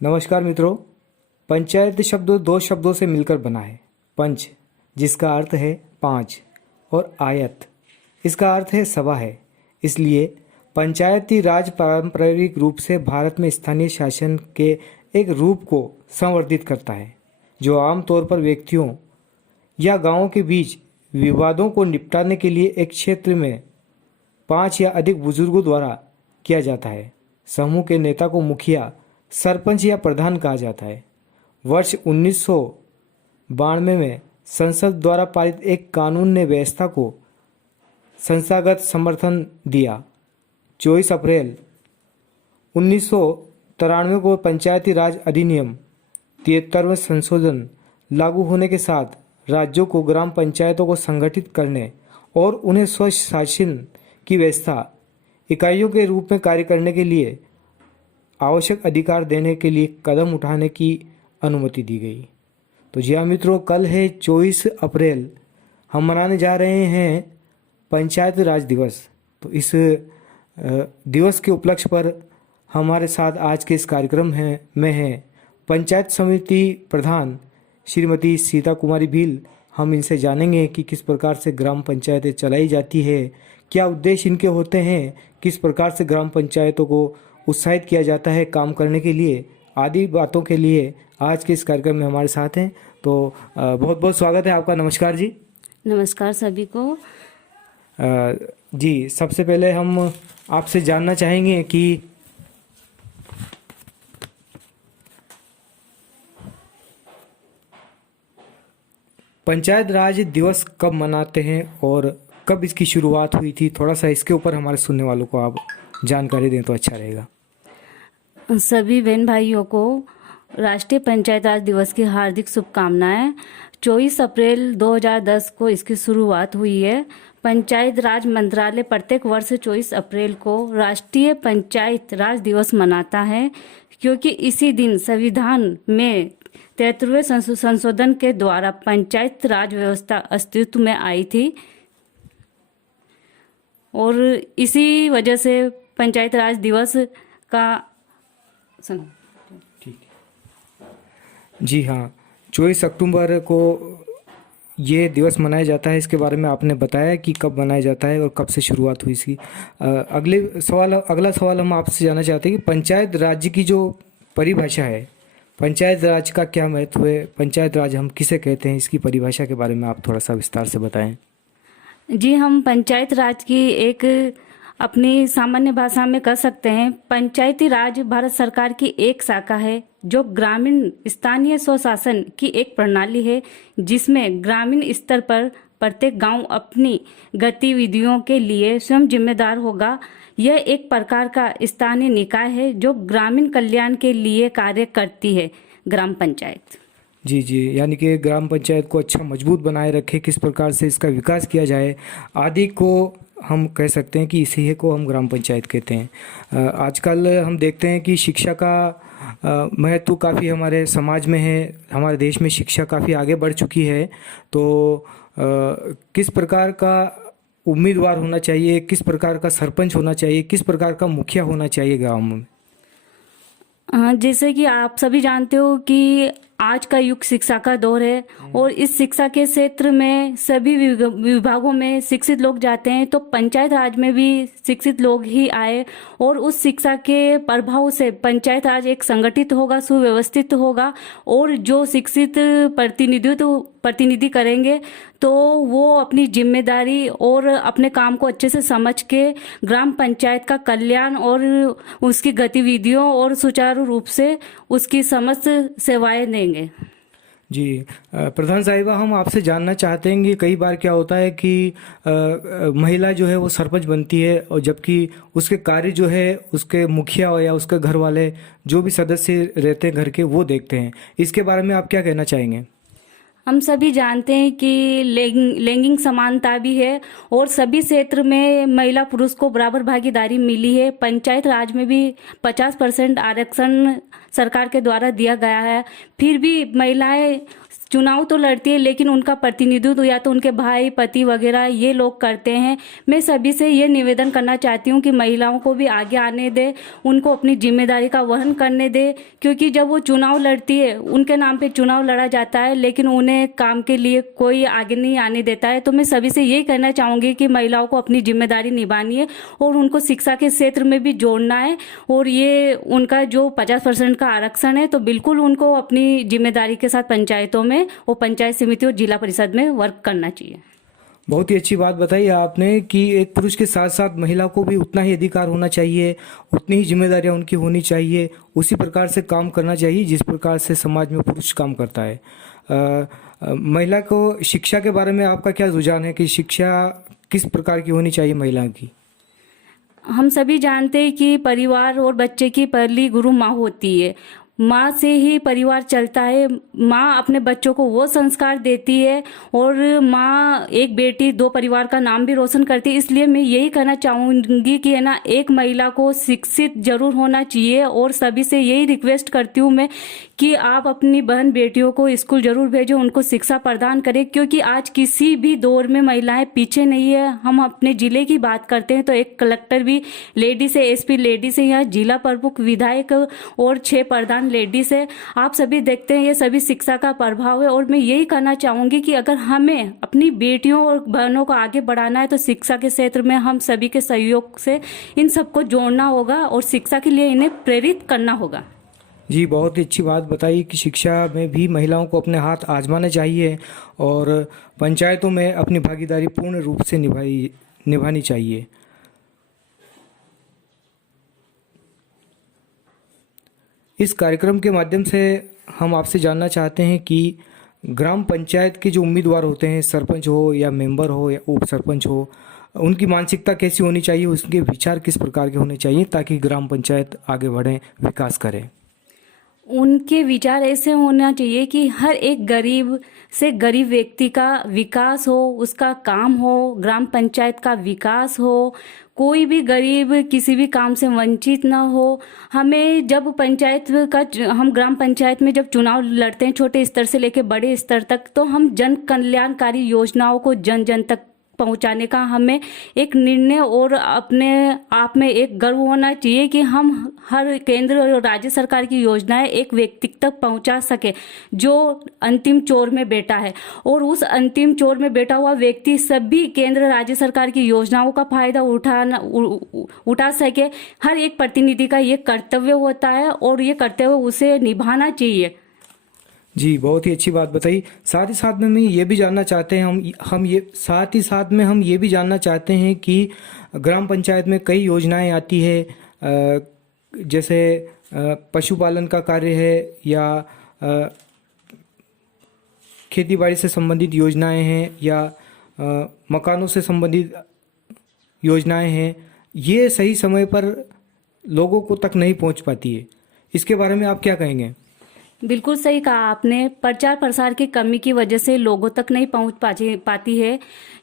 नमस्कार मित्रों। पंचायत शब्द दो शब्दों से मिलकर बना है। पंच जिसका अर्थ है पाँच और आयत इसका अर्थ है सभा है। इसलिए पंचायती राज पारंपरिक रूप से भारत में स्थानीय शासन के एक रूप को संवर्धित करता है जो आमतौर पर व्यक्तियों या गांवों के बीच विवादों को निपटाने के लिए एक क्षेत्र में पाँच या अधिक बुजुर्गों द्वारा किया जाता है। समूह के नेता को मुखिया, सरपंच या प्रधान कहा जाता है। वर्ष 1992 में संसद द्वारा पारित एक कानून ने व्यवस्था को संस्थागत समर्थन दिया। 24 अप्रैल 1993 को पंचायती राज अधिनियम 73वें संशोधन लागू होने के साथ राज्यों को ग्राम पंचायतों को संगठित करने और उन्हें स्वच्छ शासन की व्यवस्था इकाइयों के रूप में कार्य करने के लिए आवश्यक अधिकार देने के लिए कदम उठाने की अनुमति दी गई। तो जी हाँ मित्रों, कल है 24 अप्रैल। हम मनाने जा रहे हैं पंचायत राज दिवस। तो इस दिवस के उपलक्ष्य पर हमारे साथ आज के इस कार्यक्रम में है पंचायत समिति प्रधान श्रीमती सीता कुमारी भील। हम इनसे जानेंगे कि किस प्रकार से ग्राम पंचायतें चलाई जाती है, क्या उद्देश्य इनके होते हैं, किस प्रकार से ग्राम पंचायतों को उत्साहित किया जाता है काम करने के लिए, आदि बातों के लिए आज के इस कार्यक्रम में हमारे साथ हैं। तो बहुत बहुत स्वागत है आपका। नमस्कार जी। नमस्कार सभी को। जी, सबसे पहले हम आपसे जानना चाहेंगे कि पंचायत राज दिवस कब मनाते हैं और कब इसकी शुरुआत हुई थी। थोड़ा सा इसके ऊपर हमारे सुनने वालों को आप जानकारी दें तो अच्छा रहेगा। सभी बहन भाइयों को राष्ट्रीय पंचायत राज दिवस की हार्दिक शुभकामनाएं। 24 अप्रैल 2010 को इसकी शुरुआत हुई है। पंचायत राज मंत्रालय प्रत्येक वर्ष 24 अप्रैल को राष्ट्रीय पंचायत राज दिवस मनाता है, क्योंकि इसी दिन संविधान में 73वें संशोधन के द्वारा पंचायत राज व्यवस्था अस्तित्व में आई थी और इसी वजह से पंचायत राज दिवस का ठीक है जी हाँ, 24 अक्टूबर को ये दिवस मनाया जाता है। इसके बारे में आपने बताया कि कब मनाया जाता है और कब से शुरुआत हुई इसकी। अगला सवाल हम आपसे जानना चाहते हैं कि पंचायत राज्य की जो परिभाषा है, पंचायत राज का क्या महत्व है, पंचायत राज हम किसे कहते हैं, इसकी परिभाषा के बारे में आप थोड़ा सा विस्तार से बताएं। जी, हम पंचायत राज की एक अपनी सामान्य भाषा में कह सकते हैं, पंचायती राज भारत सरकार की एक शाखा है जो ग्रामीण स्थानीय स्वशासन की एक प्रणाली है, जिसमें ग्रामीण स्तर पर प्रत्येक गांव अपनी गतिविधियों के लिए स्वयं जिम्मेदार होगा। यह एक प्रकार का स्थानीय निकाय है जो ग्रामीण कल्याण के लिए कार्य करती है, ग्राम पंचायत। जी, यानी कि ग्राम पंचायत को अच्छा मजबूत बनाए रखे, किस प्रकार से इसका विकास किया जाए आदि को हम कह सकते हैं कि इसी को हम ग्राम पंचायत कहते हैं। आजकल हम देखते हैं कि शिक्षा का महत्व काफ़ी हमारे समाज में है, हमारे देश में शिक्षा काफ़ी आगे बढ़ चुकी है। तो किस प्रकार का उम्मीदवार होना चाहिए, किस प्रकार का सरपंच होना चाहिए, किस प्रकार का मुखिया होना चाहिए गाँव में। जैसे कि आप सभी जानते हो कि आज का युग शिक्षा का दौर है और इस शिक्षा के क्षेत्र में सभी विभागों में शिक्षित लोग जाते हैं, तो पंचायत राज में भी शिक्षित लोग ही आए और उस शिक्षा के प्रभाव से पंचायत राज एक संगठित होगा, सुव्यवस्थित होगा और जो शिक्षित प्रतिनिधि करेंगे तो वो अपनी जिम्मेदारी और अपने काम को अच्छे से समझ के ग्राम पंचायत का कल्याण और उसकी गतिविधियों और सुचारू रूप से उसकी समस्त सेवाएं देंगे। जी, प्रधान साहिबा, हम आपसे जानना चाहते हैं कि कई बार क्या होता है कि महिला जो है वो सरपंच बनती है और जबकि उसके कार्य जो है उसके मुखिया या उसके घर वाले जो भी सदस्य रहते हैं घर के, वो देखते हैं। इसके बारे में आप क्या कहना चाहेंगे। हम सभी जानते हैं कि लैंगिक समानता भी है और सभी क्षेत्र में महिला पुरुष को बराबर भागीदारी मिली है। पंचायत राज में भी 50% आरक्षण सरकार के द्वारा दिया गया है, फिर भी महिलाएं चुनाव तो लड़ती है लेकिन उनका प्रतिनिधित्व या तो उनके भाई पति वगैरह ये लोग करते हैं। मैं सभी से ये निवेदन करना चाहती हूँ कि महिलाओं को भी आगे आने दे, उनको अपनी जिम्मेदारी का वहन करने दे, क्योंकि जब वो चुनाव लड़ती है उनके नाम पे चुनाव लड़ा जाता है लेकिन उन्हें काम के लिए कोई आगे नहीं आने देता है। तो मैं सभी से यही कहना चाहूँगी कि महिलाओं को अपनी जिम्मेदारी निभानी है और उनको शिक्षा के क्षेत्र में भी जोड़ना है। और ये उनका जो 50% का आरक्षण है तो बिल्कुल उनको अपनी जिम्मेदारी के साथ पंचायतों में और पंचायत समिति और जिला परिषद में वर्क करना चाहिए। बहुत ही अच्छी बात बताई आपने कि एक पुरुष के साथ साथ महिला को भी उतना ही अधिकार होना चाहिए, उतनी ही जिम्मेदारियां उनकी होनी चाहिए, उसी प्रकार से काम करना चाहिए जिस प्रकार से समाज में पुरुष काम करता है। महिला को शिक्षा के बारे में आपका क्या रुझान है कि शिक्षा किस प्रकार की होनी चाहिए महिला की? हम सभी जानते हैं कि परिवार और बच्चे की पहली गुरु माँ होती है। माँ से ही परिवार चलता है। माँ अपने बच्चों को वो संस्कार देती है और माँ एक बेटी दो परिवार का नाम भी रोशन करती है। इसलिए मैं यही कहना चाहूँगी कि है ना, एक महिला को शिक्षित जरूर होना चाहिए और सभी से यही रिक्वेस्ट करती हूँ मैं कि आप अपनी बहन बेटियों को स्कूल जरूर भेजो, उनको शिक्षा प्रदान करें, क्योंकि आज किसी भी दौर में महिलाएं पीछे नहीं है। हम अपने जिले की बात करते हैं तो एक कलेक्टर भी लेडीज है, एसपी लेडीज है, यहाँ जिला प्रमुख विधायक और 6 प्रधान लेडीज है। आप सभी देखते हैं ये सभी शिक्षा का प्रभाव है। और मैं यही कहना चाहूंगी कि अगर हमें अपनी बेटियों और बहनों को आगे बढ़ाना है तो शिक्षा के क्षेत्र में हम सभी के सहयोग से इन सबको जोड़ना होगा और शिक्षा के लिए इन्हें प्रेरित करना होगा। जी, बहुत ही अच्छी बात बताई कि शिक्षा में भी महिलाओं को अपने हाथ आजमाने चाहिए और पंचायतों में अपनी भागीदारी पूर्ण रूप से निभानी चाहिए। इस कार्यक्रम के माध्यम से हम आपसे जानना चाहते हैं कि ग्राम पंचायत के जो उम्मीदवार होते हैं, सरपंच हो या मेंबर हो या उप सरपंच हो, उनकी मानसिकता कैसी होनी चाहिए, उसके विचार किस प्रकार के होने चाहिए ताकि ग्राम पंचायत आगे बढ़े, विकास करे? उनके विचार ऐसे होना चाहिए कि हर एक गरीब से गरीब व्यक्ति का विकास हो, उसका काम हो, ग्राम पंचायत का विकास हो, कोई भी गरीब किसी भी काम से वंचित ना हो। हमें जब हम ग्राम पंचायत में जब चुनाव लड़ते हैं छोटे स्तर से लेकर बड़े स्तर तक, तो हम जन कल्याणकारी योजनाओं को जन जन तक पहुंचाने का हमें एक निर्णय और अपने आप में एक गर्व होना चाहिए कि हम हर केंद्र और राज्य सरकार की योजनाएं एक व्यक्ति तक पहुंचा सके जो अंतिम चोर में बैठा है, और उस अंतिम चोर में बैठा हुआ व्यक्ति सभी केंद्र राज्य सरकार की योजनाओं का फायदा उठा सके। हर एक प्रतिनिधि का ये कर्तव्य होता है और ये कर्तव्य उसे निभाना चाहिए। जी, बहुत ही अच्छी बात बताई। साथ ही साथ में हम ये भी जानना चाहते हैं कि ग्राम पंचायत में कई योजनाएं आती है, जैसे पशुपालन का कार्य है या खेती बाड़ी से संबंधित योजनाएं हैं या मकानों से संबंधित योजनाएं हैं। ये सही समय पर लोगों को तक नहीं पहुंच पाती है। इसके बारे में आप क्या कहेंगे? बिल्कुल सही कहा आपने। प्रचार प्रसार की कमी की वजह से लोगों तक नहीं पहुंच पाती है।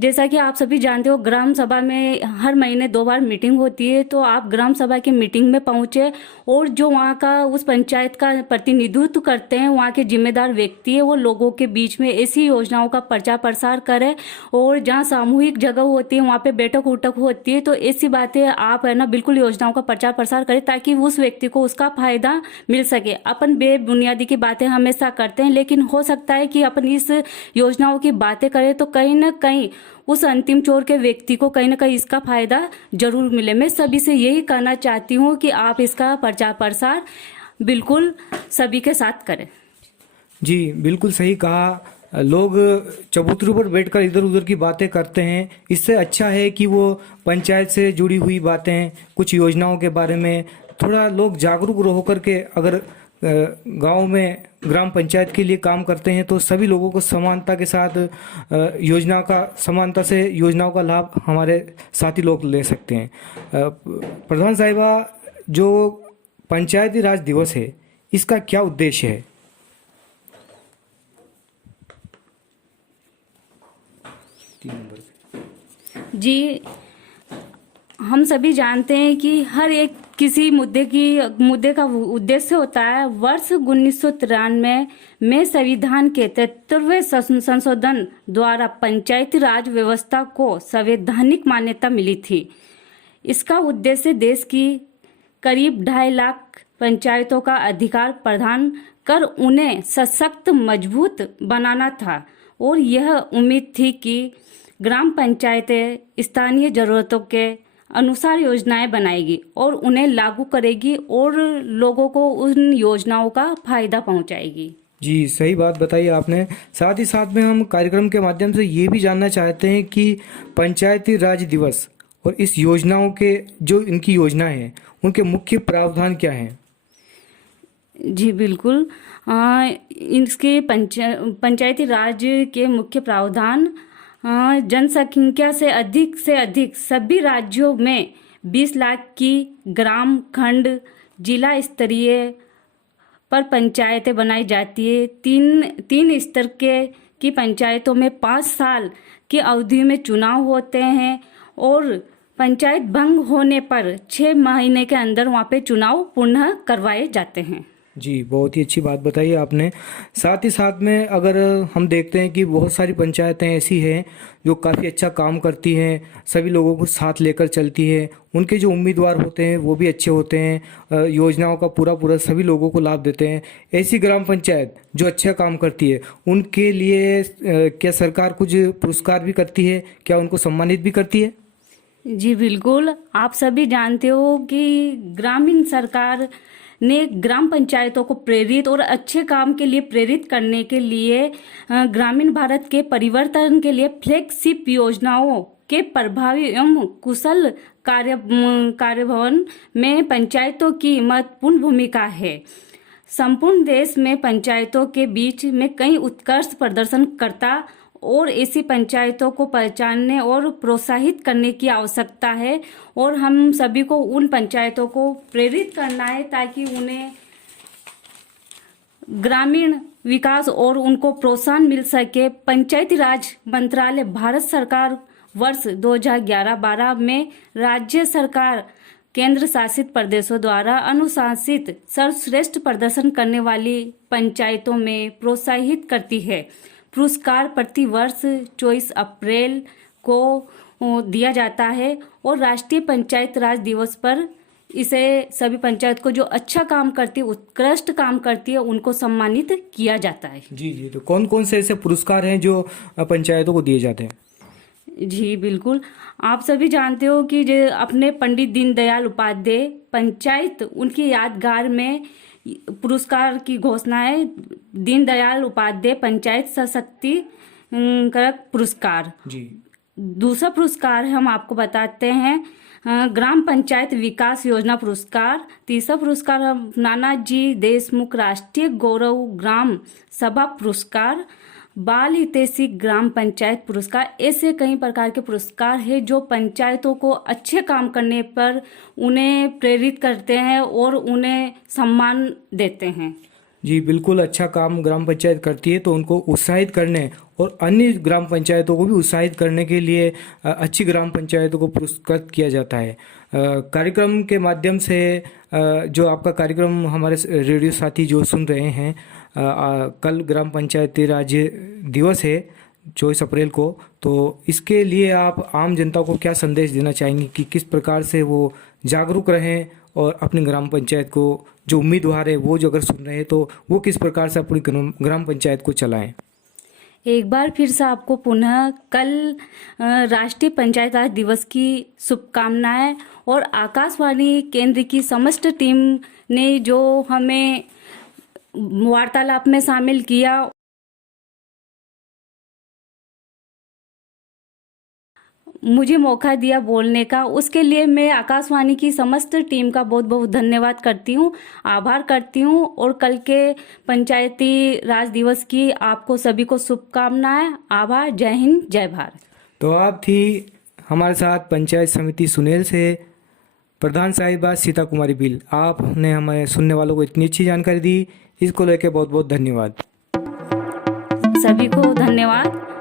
जैसा कि आप सभी जानते हो, ग्राम सभा में हर महीने 2 बार मीटिंग होती है, तो आप ग्राम सभा की मीटिंग में पहुंचे और जो वहां का उस पंचायत का प्रतिनिधित्व करते हैं, वहां के जिम्मेदार व्यक्ति है, वो लोगों के बीच में ऐसी योजनाओं का प्रचार प्रसार करें। और जहां सामूहिक जगह होती है वहां पे बैठक उठक होती है, तो ऐसी बातें आप है ना बिल्कुल योजनाओं का प्रचार प्रसार करें ताकि उस व्यक्ति को उसका फायदा मिल सके। अपन बेबुनियादी की बातें हमेशा करते हैं, लेकिन हो सकता है कि अपन इस योजनाओं की बातें करें तो कहीं ना कहीं उस अंतिम चोर के व्यक्ति को कहीं ना कहीं इसका फायदा जरूर मिले। मैं सभी से यही कहना चाहती हूँ कि आप इसका प्रचार प्रसार बिल्कुल सभी के साथ करें। जी, बिल्कुल सही कहा। लोग चबूतरों पर बैठकर इधर उधर की बातें करते हैं। इससे अच्छा है कि वो पंचायत से जुड़ी हुई बातें, कुछ योजनाओं के बारे में थोड़ा लोग जागरूक होकर के अगर गांव में ग्राम पंचायत के लिए काम करते हैं तो सभी लोगों को समानता के साथ योजनाओं का लाभ हमारे साथी लोग ले सकते हैं। प्रधान साहिबा, जो पंचायती राज दिवस है इसका क्या उद्देश्य है? जी, हम सभी जानते हैं कि हर एक किसी मुद्दे का उद्देश्य होता है वर्ष 1993 में संविधान के 73वें संशोधन द्वारा पंचायती राज व्यवस्था को संवैधानिक मान्यता मिली थी। इसका उद्देश्य देश की करीब 2.5 लाख पंचायतों का अधिकार प्रदान कर उन्हें सशक्त मजबूत बनाना था और यह उम्मीद थी कि ग्राम पंचायतें स्थानीय जरूरतों के अनुसार योजनाएं बनाएगी और उन्हें लागू करेगी और लोगों को उन योजनाओं का फायदा पहुंचाएगी। जी, सही बात बताई आपने। साथ ही साथ में हम कार्यक्रम के माध्यम से ये भी जानना चाहते हैं कि पंचायती राज दिवस और इस योजनाओं के जो इनकी योजनाएं हैं उनके मुख्य प्रावधान क्या हैं? जी बिल्कुल। इसके पंचायती राज के मुख्य प्रावधान जनसंख्या से अधिक सभी राज्यों में 20 लाख की ग्राम खंड जिला स्तरीय पर पंचायतें बनाई जाती है। तीन स्तर की पंचायतों में 5 साल की अवधि में चुनाव होते हैं और पंचायत भंग होने पर 6 महीने के अंदर वहाँ पे चुनाव पुनः करवाए जाते हैं। जी, बहुत ही अच्छी बात बताई आपने। साथ ही साथ में अगर हम देखते हैं कि बहुत सारी पंचायतें ऐसी हैं जो काफ़ी अच्छा काम करती हैं, सभी लोगों को साथ लेकर चलती है, उनके जो उम्मीदवार होते हैं वो भी अच्छे होते हैं, योजनाओं का पूरा सभी लोगों को लाभ देते हैं। ऐसी ग्राम पंचायत जो अच्छा काम करती है उनके लिए क्या सरकार कुछ पुरस्कार भी करती है, क्या उनको सम्मानित भी करती है? जी बिल्कुल। आप सभी जानते हो कि ग्रामीण सरकार ने ग्राम पंचायतों को प्रेरित और अच्छे काम के लिए प्रेरित करने के लिए ग्रामीण भारत के परिवर्तन के लिए फ्लैगशिप योजनाओं के प्रभावी एवं कुशल कार्यन्वयन में पंचायतों की महत्वपूर्ण भूमिका है। संपूर्ण देश में पंचायतों के बीच में कई उत्कृष्ट प्रदर्शन करता और ऐसी पंचायतों को पहचानने और प्रोत्साहित करने की आवश्यकता है और हम सभी को उन पंचायतों को प्रेरित करना है ताकि उन्हें ग्रामीण विकास और उनको प्रोत्साहन मिल सके। पंचायती राज मंत्रालय भारत सरकार वर्ष 2011-12 में राज्य सरकार केंद्र शासित प्रदेशों द्वारा अनुशासित सर्वश्रेष्ठ प्रदर्शन करने वाली पंचायतों में प्रोत्साहित करती है। पुरस्कार प्रति वर्ष 24 अप्रैल को दिया जाता है और राष्ट्रीय पंचायत राज दिवस पर इसे सभी पंचायत को जो अच्छा काम करती है, उत्कृष्ट काम करती है, उनको सम्मानित किया जाता है। जी, तो कौन कौन से ऐसे पुरस्कार हैं जो पंचायतों को दिए जाते हैं? जी बिल्कुल। आप सभी जानते हो कि जो अपने पंडित दीनदयाल उपाध्याय पंचायत उनकी यादगार में पुरस्कार की घोषणा है दीनदयाल उपाध्याय पंचायत सशक्तिकरण पुरस्कार। जी। दूसरा पुरस्कार हम आपको बताते हैं ग्राम पंचायत विकास योजना पुरस्कार। तीसरा पुरस्कार हम नानाजी देशमुख राष्ट्रीय गौरव ग्राम सभा पुरस्कार, बाल हितैषी ग्राम पंचायत पुरस्कार। ऐसे कई प्रकार के पुरस्कार हैं जो पंचायतों को अच्छे काम करने पर उन्हें प्रेरित करते हैं और उन्हें सम्मान देते हैं। जी बिल्कुल, अच्छा काम ग्राम पंचायत करती है तो उनको उत्साहित करने और अन्य ग्राम पंचायतों को भी उत्साहित करने के लिए अच्छी ग्राम पंचायतों को पुरस्कृत किया जाता है। कार्यक्रम के माध्यम से जो आपका कार्यक्रम हमारे रेडियो साथी जो सुन रहे हैं, कल ग्राम पंचायती राज दिवस है 24 अप्रैल को, तो इसके लिए आप आम जनता को क्या संदेश देना चाहेंगे कि किस प्रकार से वो जागरूक रहें और अपनी ग्राम पंचायत को जो उम्मीदवार है वो जो अगर सुन रहे हैं तो वो किस प्रकार से अपनी ग्राम पंचायत को चलाएं? एक बार फिर से आपको पुनः कल राष्ट्रीय पंचायत राज दिवस की शुभकामनाएं और आकाशवाणी केंद्र की समस्त टीम ने जो हमें वार्तालाप में शामिल किया, मुझे मौका दिया बोलने का, उसके लिए मैं आकाशवाणी की समस्त टीम का बहुत बहुत धन्यवाद करती हूँ, आभार करती हूँ। और कल के पंचायती राज दिवस की आपको सभी को शुभकामनाएं। आभार। जय हिंद, जय भारत। तो आप थी हमारे साथ पंचायत समिति सुनेल से प्रधान साहिबा सीता कुमारी बिल। आपने हमारे सुनने वालों को इतनी अच्छी जानकारी दी, इसको लेकर बहुत बहुत धन्यवाद। सभी को धन्यवाद।